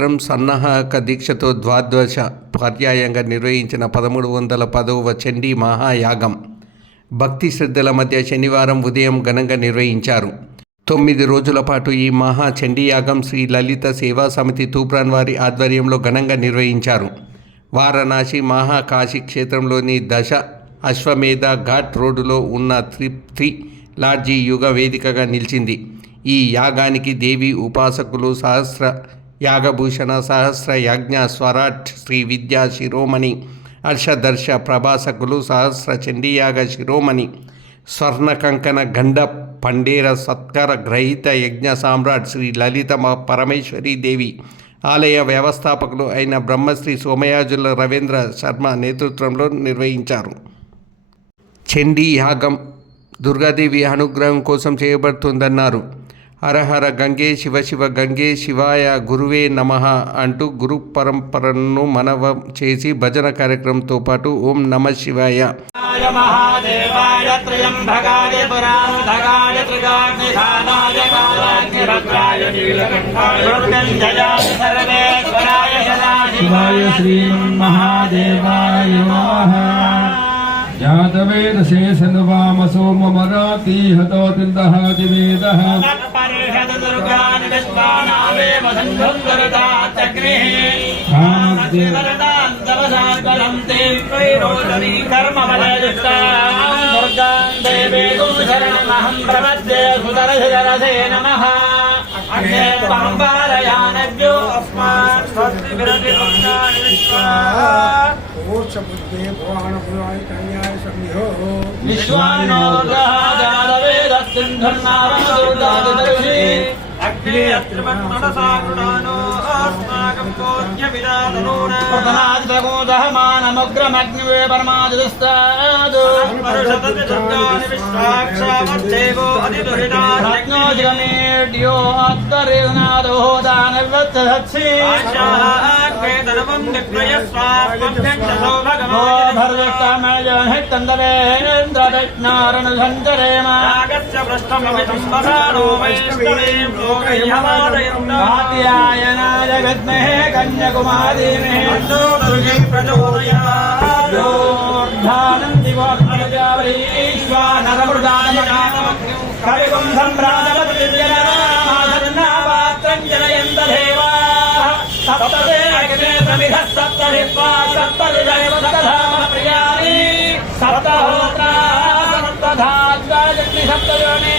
సంవత్సరం సన్నాహక దీక్షతో ద్వాదశ పర్యాయంగా నిర్వహించిన 1310వ చండీ మహాయాగం భక్తి శ్రద్ధల మధ్య శనివారం ఉదయం ఘనంగా నిర్వహించారు. 9 రోజుల పాటు ఈ మహా చండీయాగం శ్రీ లలిత సేవా సమితి తూప్రాన్ వారి ఆధ్వర్యంలో ఘనంగా నిర్వహించారు. వారణాసి మహాకాశీ క్షేత్రంలోని దశ అశ్వమేధ ఘాట్ రోడ్డులో ఉన్న తృప్తి లాడ్జీ యుగ వేదికగా నిలిచింది. ఈ యాగానికి దేవి ఉపాసకులు సహస్ర యాగభూషణ సహస్ర యజ్ఞ స్వరాట్ శ్రీ విద్యా శిరోమణి హర్షదర్శ ప్రభాసకులు సహస్ర చండీయాగ శిరోమణి స్వర్ణ కంకణ గండ పండేర సత్కార గ్రహీత యజ్ఞ సామ్రాట్ శ్రీ లలిత పరమేశ్వరీ దేవి ఆలయ వ్యవస్థాపకులు అయిన బ్రహ్మశ్రీ సోమయాజుల రవీంద్ర శర్మ నేతృత్వంలో నిర్వహించారు. చండీ యాగం దుర్గాదేవి అనుగ్రహం కోసం చేయబడుతుందన్నారు. హరహర గంగే శివ శివ గంగే శివాయ గురువే నమః అంటూ గురు పరంపరను మనవం చేసి భజన కార్యక్రమంతో పాటు ఓం నమ శివాయ మహాదేవాయ త్రయంబకాయ పురాణధగాయ త్రిగాగ్నిధానాయ కాలాగ్నిరుద్రాయ నీలకంఠాయ మృత్యుంజయాయ సర్వేశ్వరాయ సదాశివాయ శ్రీమన్మహాదేవాయ నమః. जातवेदसे सन्वाम सोममराति हतो तिन्दहादिवेदः परिषद दुर्गानि विश्वानामेव सन्धुन्दरदाचग्निः कामद्यवरदान्तवसार्गलं ते त्वयिरोचनी कर्मबलयुक्तां दुर्गां देवीं शरणमहं प्रपद्ये सुदर्शनरसे नमः. अग्ने त्वं पारयानभ्यो अस्मान् स्वस्तिभिरतिरुक्तानि विश्वाः ओषबुद्धे भवानभुवाय कन्याय सन्निहो विश्वानो दुर्गाजातवेदस्सिन्धुर्नारमदुर्गादिदर्शि अग्ने अत्रिमन्मनसागुणानो अस्माकं कोऽन्यविदातनूना प्रथमादितगोदहमानमुग्रमग्निवे परमादिदस्तादु परुषदति दुर्गानि विश्वाक्षामद्देवो अधिदुहिता रत्नोजिगमेड्यो अत्तरेनादो दानवत्सत्सि आशाग्वेदनवं निप्रयस्वात्मभ्यक्षसो भगवो भर्विष्टमयजनहित्तन्दवेन्द्रदज्ञारणसञ्चरेम नागस्य पृष्ठममितं वसानो वैष्णवीं लोकयमादयन्नाद्यायनाय विद्महे कन्याकुमारीमहे तन्नो दुर्गे प्रचोदयात् योर्धानन्ति वाक्यजावरीश्वानरमृदानमकामग्निं कविगुं सम्भ्राजपतिर्जननामाधन्नापात्रं जनयन्तदेवाः सप्तते अग्ने समिधः सप्तहित्वा सप्तदिदैव सप्तधामप्रियाणि सप्तहोत्रा सप्तधात्वाजग्नि सप्तयोनि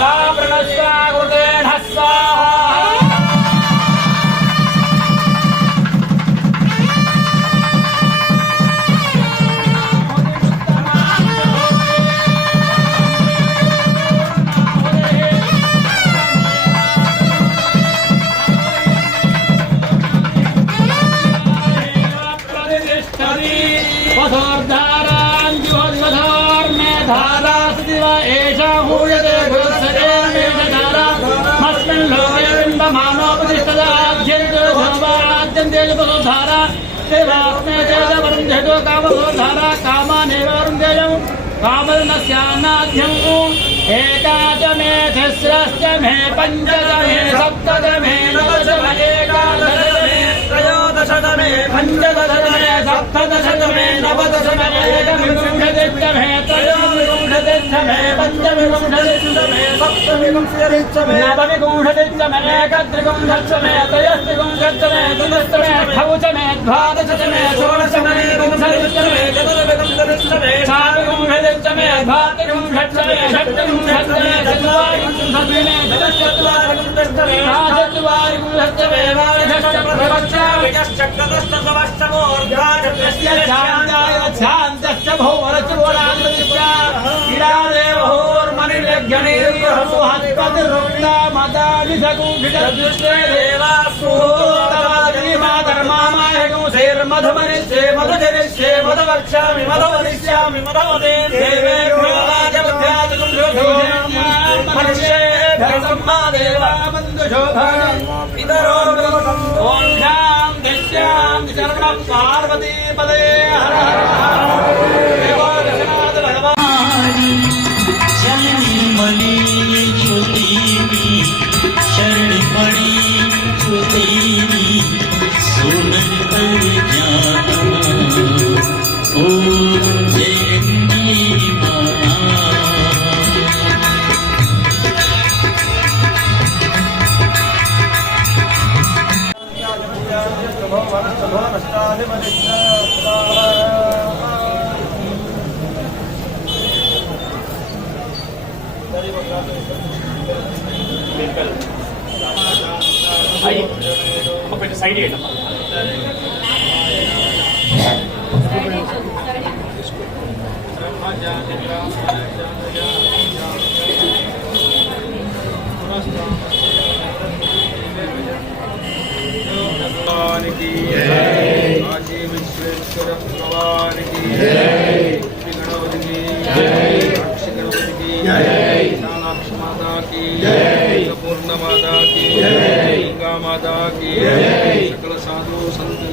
रावणस्वाकृतेन स्वाहा. एषा हूयते गुरुसरेण मानोपतिष्ठदाध्यन्ते धर्माद्यन्ते धारा देवास्मे चेदवरुन्धेतो कामधारा कामानेव वरुन्धेयं कामर्नस्यान्नाद्यं एकाच मे तिस्रश्च मे पञ्चच मे सप्तच मे नवच मे एकादश मे त्रयोदश मे पञ्चदश मे सप्तदश मे नवदश मे एकविंशतिश्च मे त्रयोविंशतिश्च मे पञ्चविंशतिश्च मे सप्तविंशतिश्च मे नवविंशतिश्च मे एकत्रिंशच्च मे त्रयस्त्रिंशच्च मे चतुश्च मे अष्टौच मे द्वादश मे षोडश मे विंशतिश्च मे चतुर्विंशतिश्च मे षड्विंशतिश्च मे द्वात्रिंशच्च मे षट्विंशच्च मे चत्वारिंशत् मे चतुश्चत्वारिंशच्च मे चत्वारिंशच्च मे द्वादशश्च प्रथमश्च चक्रदश्च समश्चमोर्ध्वादशश्च शान्ताश्च भोवरचोरान्विश्च इरादेवहोर्मनिर्यज्ञनेर्यहत्पतिरुक्ता मदादिशकुण्ठितदृष्टे देवास्फूर्तमाधर्मामायकं शेर्मधुमनिष्ये मधुजनिष्ये मधुवक्ष्यामि मधुवदिष्यामि मधुवदे देवेभ्यो वाचमध्यादिकं मनुष्येभ्यः देवा बन्धुशोभनं पितरो ॐ शान्ति शान्ति शरणं पार्वती पदे हर हर देवो दशनाथ भगवान् मणि ज्योति शरण मणि ज्योति కొంచెం సైడ్ చేయండి భగవానికి కాశీ విశ్వేశ్వర భగవానికి శ్రీ గణపతికి సాక్షి గణపతికి విశాలాక్షి మాతాకి పూర్ణ మాతాకి గంగా మాతాకి సకల సాధు సంతు